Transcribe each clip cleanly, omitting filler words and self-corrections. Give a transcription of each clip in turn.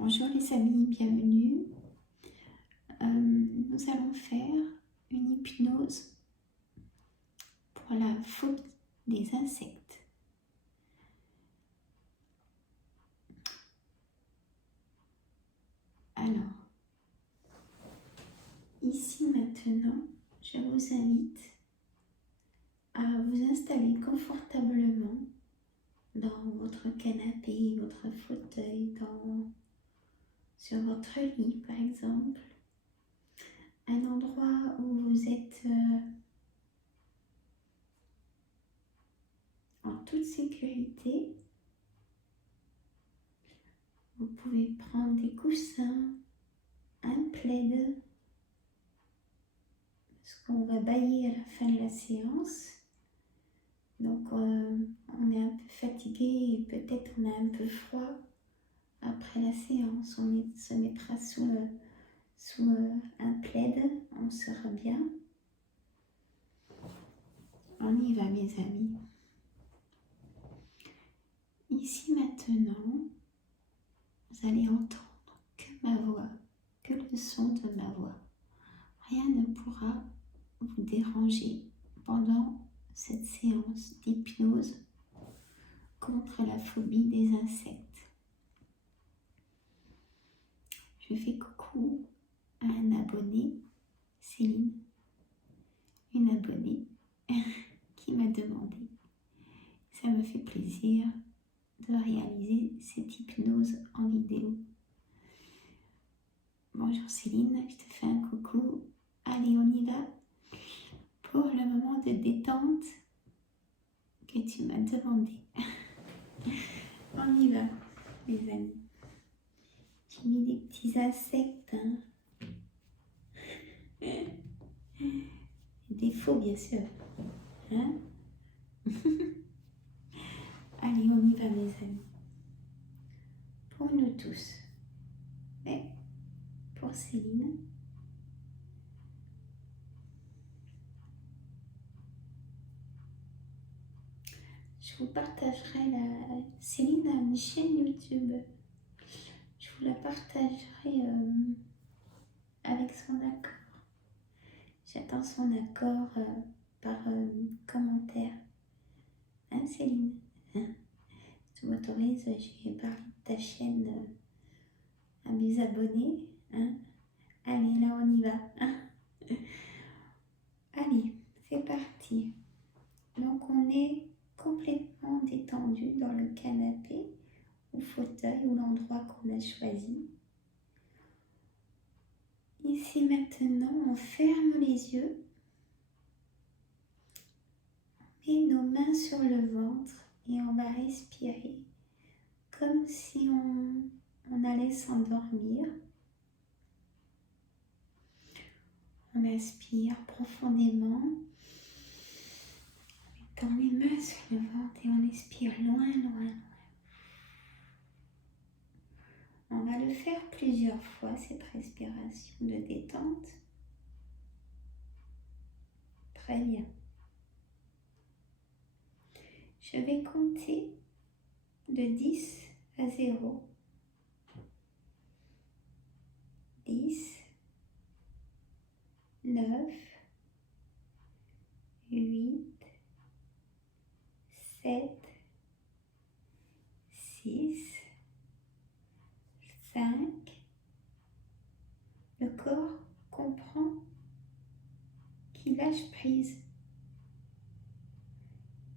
Bonjour les amis, bienvenue. Nous allons faire une hypnose pour la phobie des insectes. Alors, ici maintenant, je vous invite à vous installer confortablement dans votre canapé, votre fauteuil, sur votre lit par exemple. Un endroit où vous êtes en toute sécurité. Vous pouvez prendre des coussins, un plaid, parce qu'on va bailler à la fin de la séance. Donc on est un peu fatigué et peut-être on a un peu froid après la séance. On se mettra sous un plaid, on sera bien. On y va mes amis. Ici maintenant, vous allez entendre que ma voix, que le son de ma voix. Rien ne pourra vous déranger pendant cette séance d'hypnose contre la phobie des insectes. Je fais coucou à un abonné, Céline, une abonnée qui m'a demandé. Ça me fait plaisir de réaliser cette hypnose en vidéo. Bonjour Céline, je te fais un coucou. Allez, on y va pour le moment de détente que tu m'as demandé. On y va, mes amis. J'ai mis des petits insectes, des faux bien sûr. Allez, on y va, mes amis. Pour nous tous, mais pour Céline, je vous partagerai Céline a une chaîne YouTube. Je vous la partagerai avec son accord. J'attends son accord par commentaire. Hein, Céline? Tu m'autorises, je vais parler de ta chaîne à mes abonnés. Allez, là on y va. Allez, c'est parti. Donc on est complètement détendu dans le canapé ou fauteuil ou l'endroit qu'on a choisi. Ici maintenant, on ferme les yeux, on met nos mains sur le ventre et on va respirer comme si on allait s'endormir. On inspire profondément, mettant les mains sur le ventre et on expire loin, loin, loin. On va le faire plusieurs fois, cette respiration de détente. Très bien. Je vais compter de 10 à 0. 10, 9, 8, 7, 6, 5. Le corps comprend qu'il lâche prise.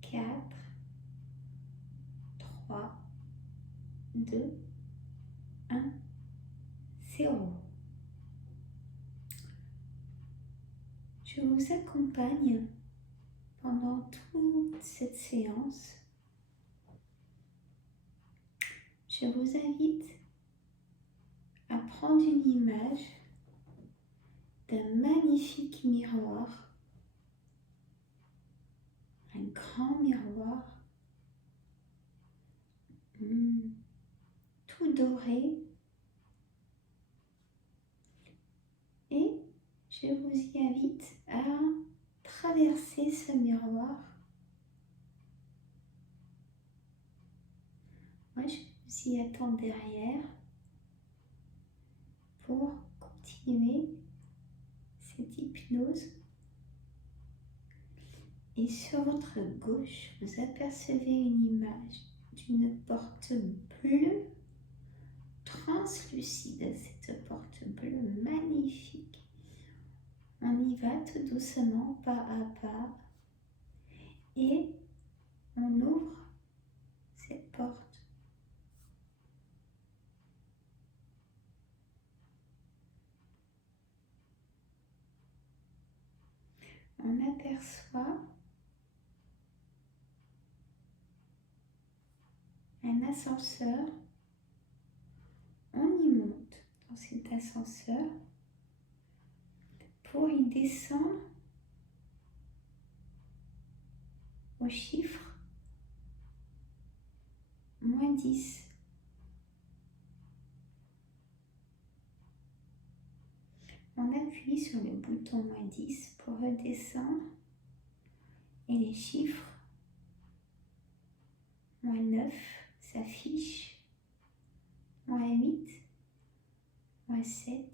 4, 3, 2, 1, 0. Je vous accompagne pendant toute cette séance. Je vous invite à prendre une image d'un magnifique miroir, un grand miroir, tout doré, et je vous y invite à traverser ce miroir. Moi, je vous y attends derrière. pour continuer cette hypnose. Et sur votre gauche, vous apercevez une image d'une porte bleue translucide. Cette porte bleue magnifique. On y va tout doucement, pas à pas. Et on ouvre cette porte. On aperçoit un ascenseur. On y monte dans cet ascenseur pour y descendre au chiffre -10. On appuie sur le bouton -10 pour redescendre et les chiffres -9 s'affichent, -8, -7,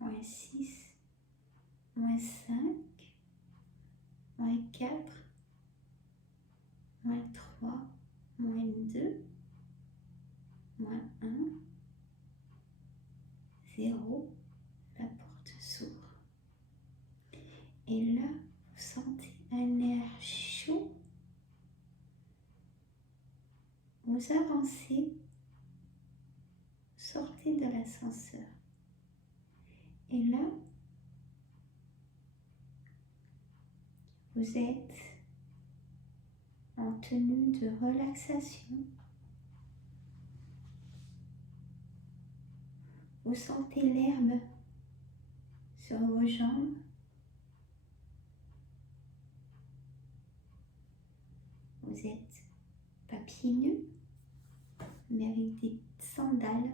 -6, -5, -4, -3, -2, -1, 0, la porte s'ouvre. Et là, vous sentez un air chaud. Vous avancez, sortez de l'ascenseur. Et là, vous êtes en tenue de relaxation. Vous sentez l'herbe sur vos jambes. Vous êtes pas pieds nus, mais avec des sandales.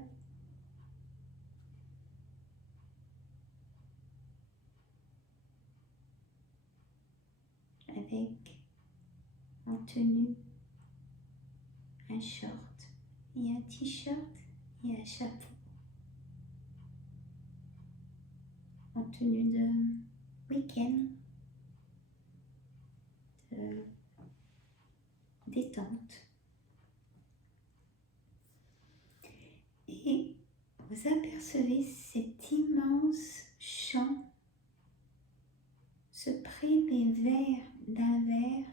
Avec en tenue un short et un t-shirt et un chapeau. En tenue de week-end, de détente. Et vous apercevez cet immense champ se prélever d'un vert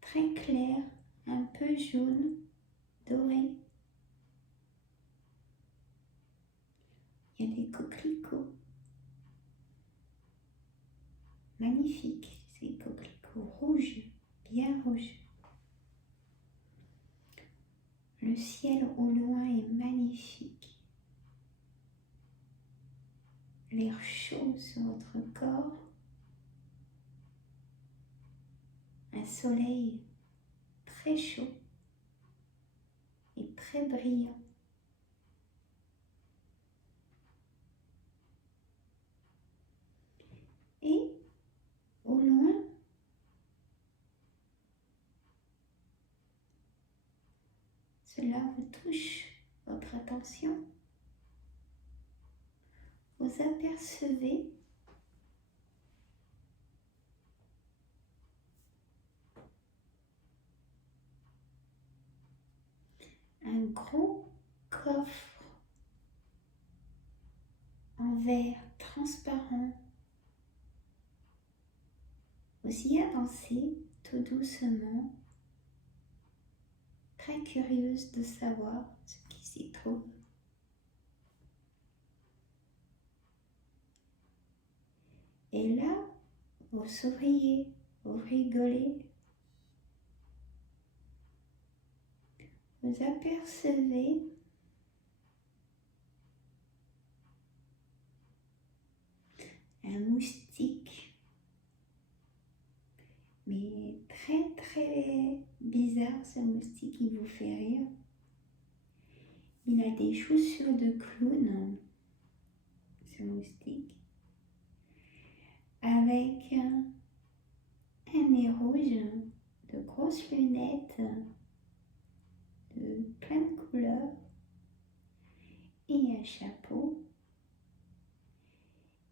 très clair, un peu jaune, doré. Il y a des coquelicots magnifiques, ces coquelicots rouges, bien rouges. Le ciel au loin est magnifique. L'air chaud sur votre corps. Un soleil très chaud et très brillant. Et au loin, cela vous touche votre attention. Vous apercevez un gros coffre en verre transparent. Vous y avancez tout doucement, très curieuse de savoir ce qui s'y trouve. Et là, vous souriez, vous rigolez. Vous apercevez un moustique, mais très très bizarre ce moustique, il vous fait rire. Il a des chaussures de clown, ce moustique, avec un nez rouge, de grosses lunettes, de plein de couleurs, chapeau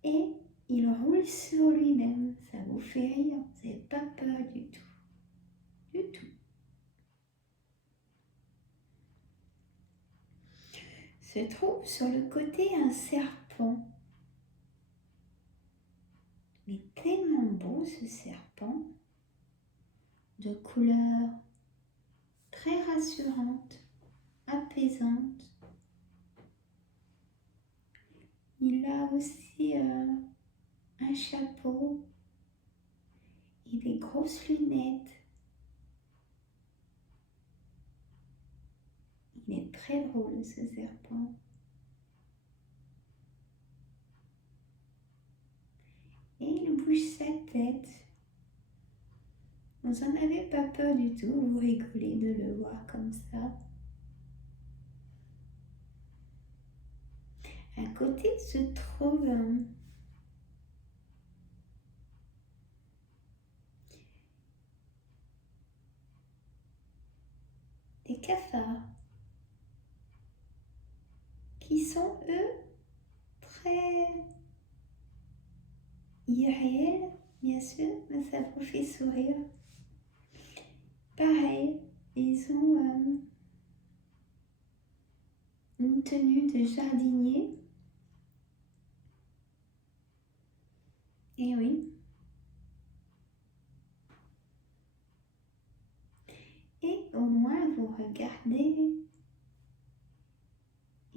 et il roule sur lui-même. Ça vous fait rire, vous n'avez pas peur du tout. Du tout. Se trouve sur le côté un serpent. Mais tellement beau ce serpent, de couleur très rassurante, apaisante. Il a aussi un chapeau et des grosses lunettes. Il est très drôle ce serpent. Et il bouge sa tête. Vous n'en avez pas peur du tout, vous rigolez de le voir comme ça. À côté se trouve des cafards qui sont eux très irréels, bien sûr, mais ça vous fait sourire. Pareil, ils ont une tenue de jardinier. Et oui. Et au loin, vous regardez,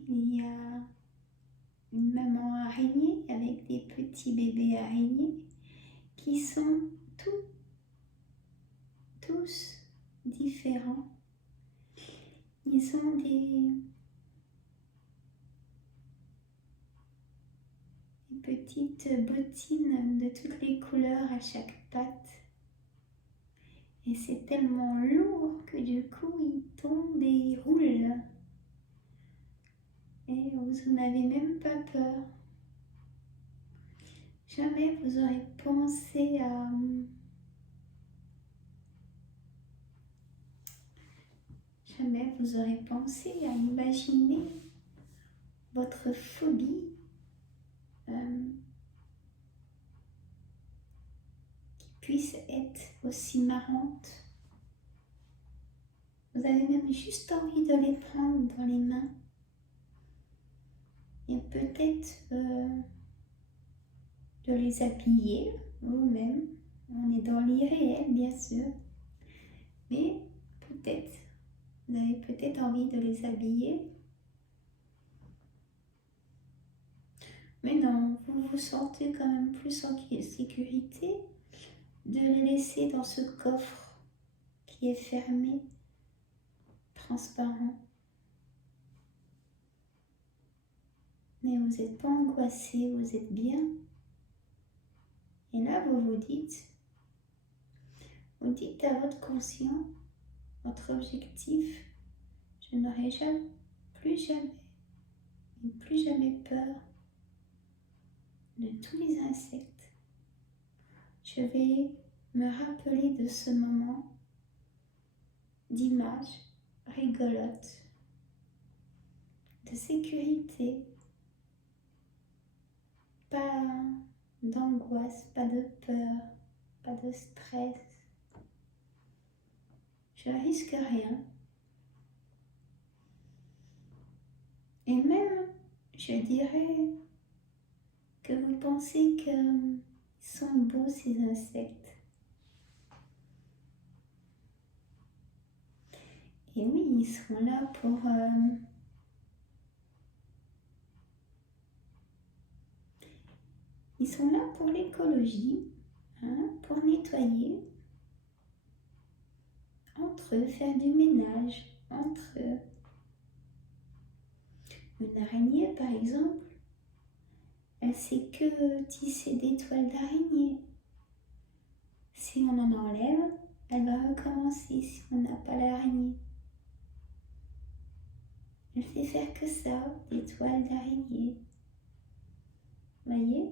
il y a une maman araignée avec des petits bébés araignées qui sont tous différents. Ils ont des petites bottines de toutes les couleurs à chaque patte. Et c'est tellement lourd que du coup, ils tombent et ils roulent. Et vous n'avez même pas peur. Jamais vous aurez pensé à... Jamais vous aurez pensé à imaginer votre phobie qui puisse être aussi marrante. Vous avez même juste envie de les prendre dans les mains et peut-être de les habiller vous-même. On est dans l'irréel, bien sûr, mais peut-être, vous avez peut-être envie de les habiller. Mais non, vous vous sentez quand même plus en sécurité de les laisser dans ce coffre qui est fermé, transparent. Mais vous n'êtes pas angoissé, vous êtes bien. Et là, vous dites à votre conscient, votre objectif, je n'aurai plus jamais peur de tous les insectes. Je vais me rappeler de ce moment d'image rigolote, de sécurité, pas d'angoisse, pas de peur, pas de stress. Je risque rien. Et même, je dirais que vous pensez qu'ils sont beaux ces insectes. Et oui, ils sont là pour l'écologie, hein, pour nettoyer entre eux, faire du ménage entre eux. Une araignée, par exemple, elle sait que tisser des toiles d'araignée. Si on en enlève, elle va recommencer si on n'a pas l'araignée. Elle sait faire que ça, des toiles d'araignée. Voyez?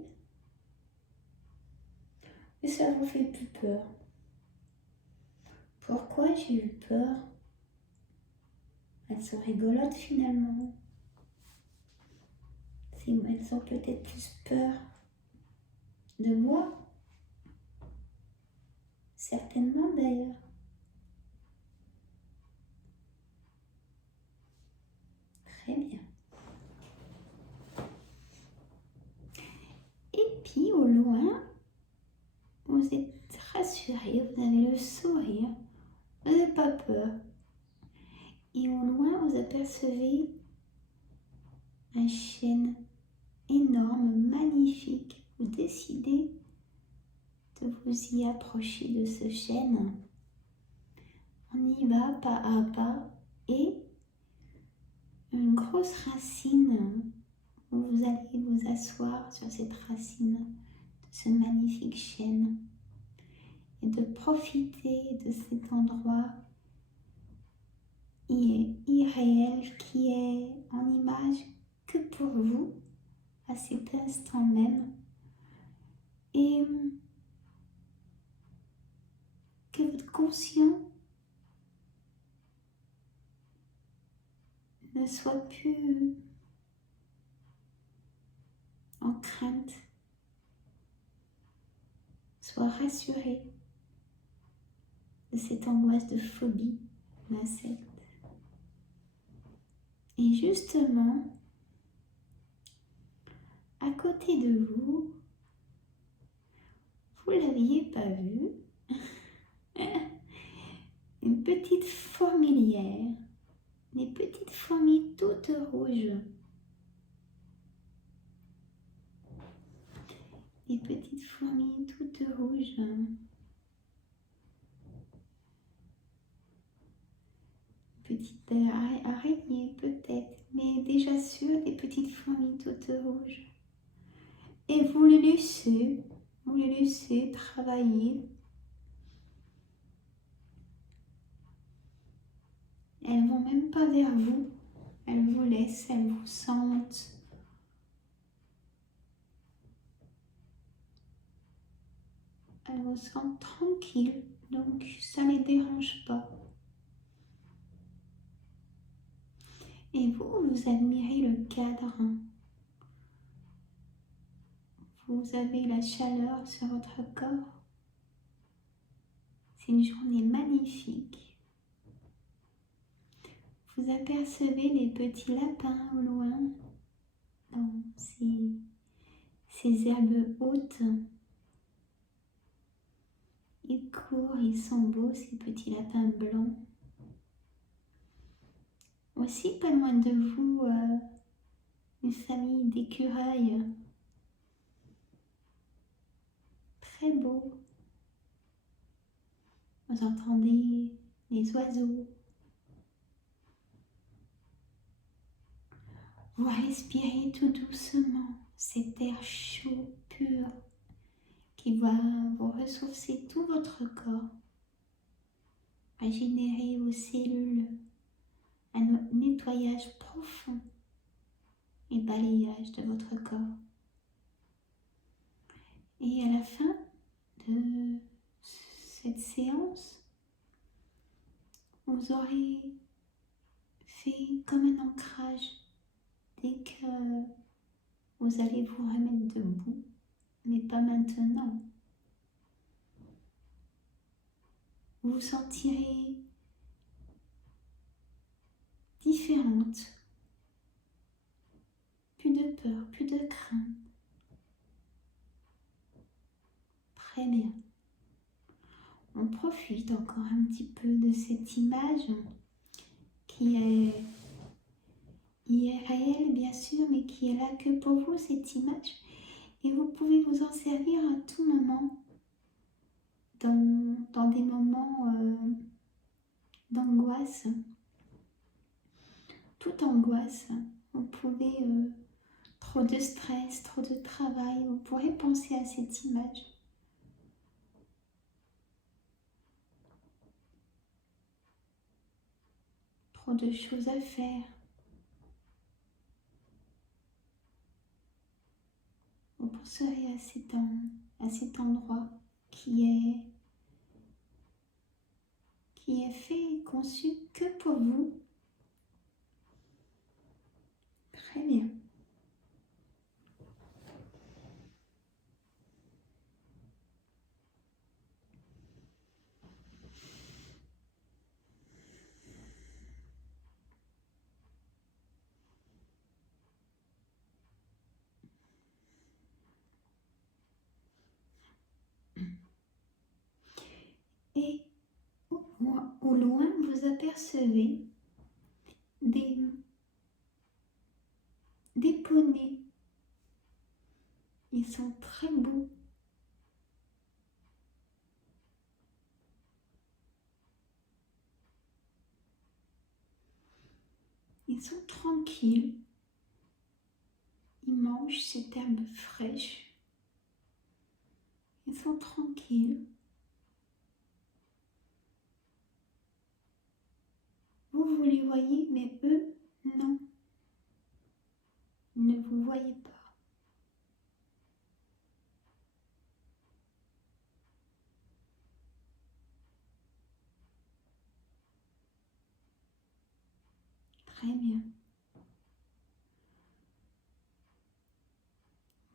Mais ça vous fait plus peur. Pourquoi j'ai eu peur? Elles sont rigolotes finalement. Elles ont peut-être plus peur de moi. Certainement d'ailleurs. Très bien. Et puis au loin, vous êtes rassuré, vous avez le sourire, vous n'avez pas peur. Et au loin, vous apercevez un chêne énorme, magnifique. Vous décidez de vous y approcher de ce chêne. On y va pas à pas et une grosse racine, vous allez vous asseoir sur cette racine de ce magnifique chêne et de profiter de cet endroit irréel qui est en image que pour vous à cet instant même et que votre conscient ne soit plus en crainte, soit rassuré de cette angoisse de phobie d'insectes. Et justement, à côté de vous, vous ne l'aviez pas vu, une petite fourmilière, des petites fourmis toutes rouges. Des petites fourmis toutes rouges. Petite araignée peut-être, mais déjà sûr des petites fourmis toutes rouges. Et vous les laissez travailler. Elles vont même pas vers vous, elles vous laissent, elles vous sentent. Elles vous sentent tranquilles, donc ça ne les dérange pas. Et vous admirez le cadre. Vous avez la chaleur sur votre corps. C'est une journée magnifique. Vous apercevez les petits lapins au loin dans ces herbes hautes. Ils courent, ils sont beaux ces petits lapins blancs. Aussi pas loin de vous, une famille d'écureuils. Très beau. Vous entendez les oiseaux. Vous respirez tout doucement cet air chaud, pur, qui va vous ressourcer tout votre corps, régénérer vos cellules, un nettoyage profond et balayage de votre corps. Et à la fin de cette séance, vous aurez fait comme un ancrage dès que vous allez vous remettre debout, mais pas maintenant. Vous vous sentirez différente, plus de peur, plus de crainte. Très bien. On profite encore un petit peu de cette image qui est IRL bien sûr, mais qui est là que pour vous, cette image. Et vous pouvez vous en servir à tout moment, dans des moments d'angoisse. Toute angoisse, vous pouvez, trop de stress, trop de travail, vous pourrez penser à cette image. Trop de choses à faire. Vous penserez à cet endroit qui est fait et conçu que pour vous. Très bien. apercevez des poneys. Ils sont très beaux. Ils sont tranquilles. Ils mangent cette herbe fraîche. Ils sont tranquilles. Vous les voyez, mais eux, non. Ils ne vous voyez pas. Très bien.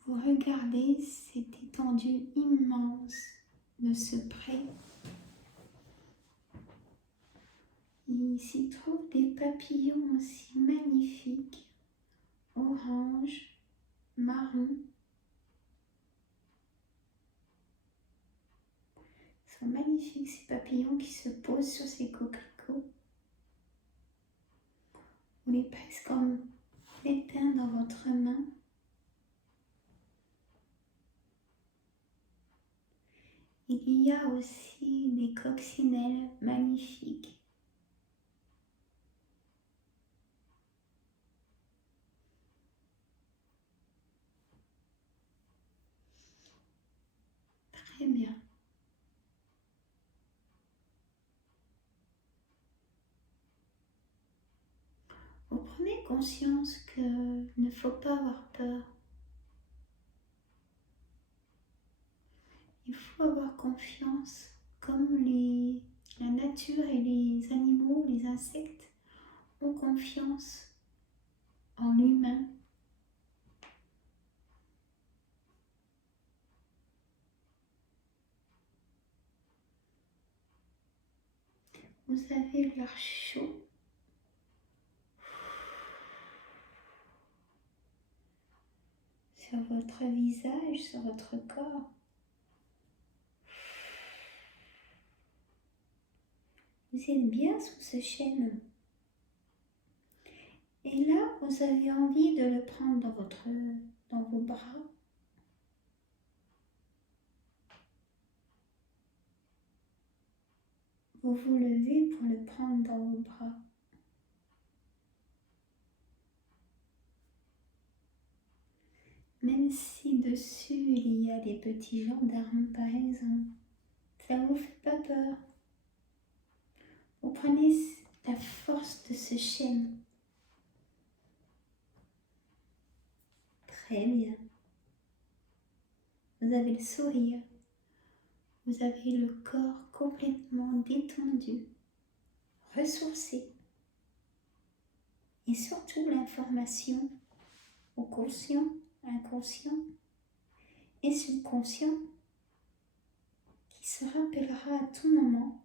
Vous regardez cette étendue immense de ce pré. Il s'y trouve des papillons aussi magnifiques, orange, marron. Ils sont magnifiques ces papillons qui se posent sur ces coquelicots. Vous les presque comme éteints dans votre main. Il y a aussi des coccinelles magnifiques. Très bien. Vous prenez conscience qu'il ne faut pas avoir peur. Il faut avoir confiance, comme la nature et les animaux, les insectes ont confiance en l'humain. Vous avez l'air chaud. Sur votre visage, sur votre corps. Vous êtes bien sous ce chêne. Et là, vous avez envie de le prendre dans vos bras. Vous vous levez pour le prendre dans vos bras. Même si dessus il y a des petits gendarmes par exemple, ça ne vous fait pas peur. Vous prenez la force de ce chêne. Très bien. Vous avez le sourire. Vous avez le corps complètement détendu, ressourcé. Et surtout l'information au conscient, inconscient et subconscient qui se rappellera à tout moment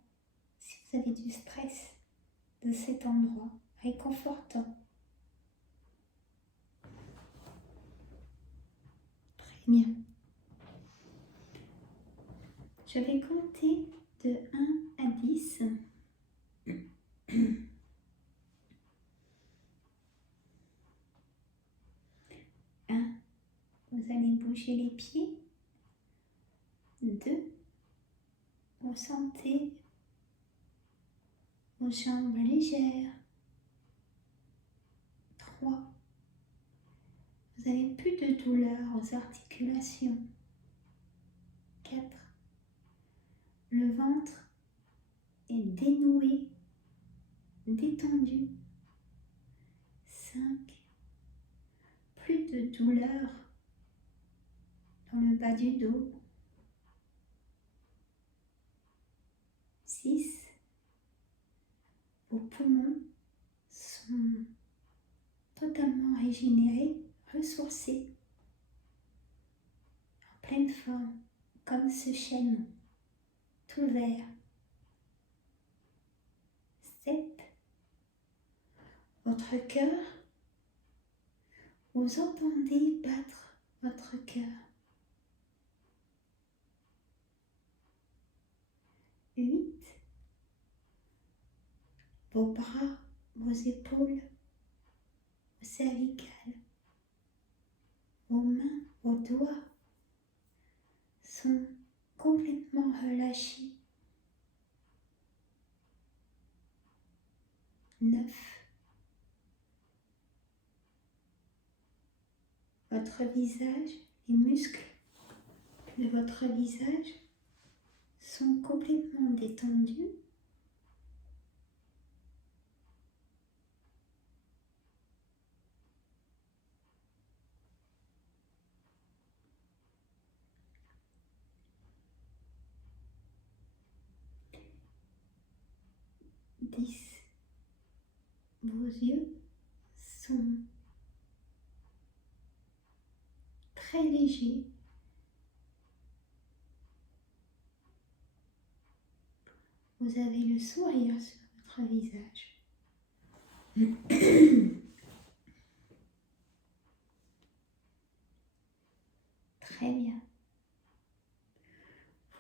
si vous avez du stress de cet endroit réconfortant. Très bien. Je vais compter de 1 à 10. 1, vous allez bouger les pieds. 2, vous sentez vos jambes légères. 3, vous n'avez plus de douleur aux articulations. 4, le ventre est dénoué, détendu. 5, plus de douleur dans le bas du dos. 6, vos poumons sont totalement régénérés, ressourcés, en pleine forme, comme ce chêne, tout vert. 7, votre cœur, vous entendez battre votre cœur. 8, vos bras, vos épaules, vos cervicales, vos mains, vos doigts sont complètement relâchés. 9. Votre visage, les muscles de votre visage sont complètement détendus. 10. Vos yeux sont très légers. Vous avez le sourire sur votre visage. Très bien.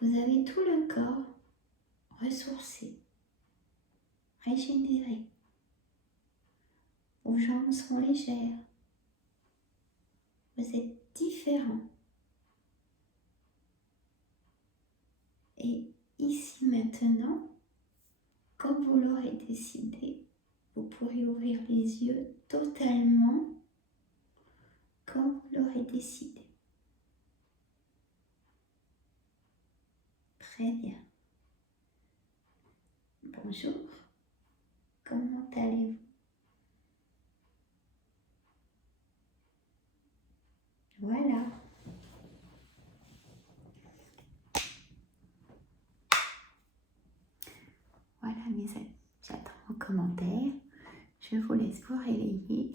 Vous avez tout le corps ressourcé, régénéré. Vos jambes sont légères. Vous êtes différent. Et ici maintenant, comme vous l'aurez décidé, vous pourrez ouvrir les yeux totalement comme vous l'aurez décidé. Très bien. Bonjour. Comment allez-vous? Voilà. Voilà mes amis, j'attends vos commentaires. Je vous laisse vous réveiller.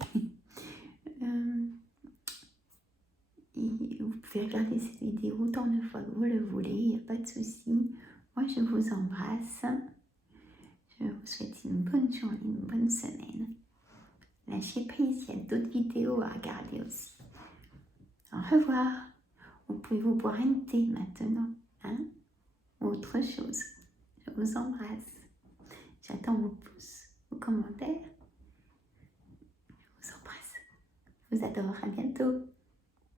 Et vous pouvez regarder cette vidéo autant de fois que vous le voulez, il n'y a pas de souci. Moi, je vous embrasse. Je vous souhaite une bonne journée, une bonne semaine. Lâchez prise, il y a d'autres vidéos à regarder aussi. Au revoir. Vous pouvez vous boire un thé maintenant, hein? Ou autre chose. Je vous embrasse. J'attends vos pouces, vos commentaires. Je vous embrasse. Je vous adore. À bientôt.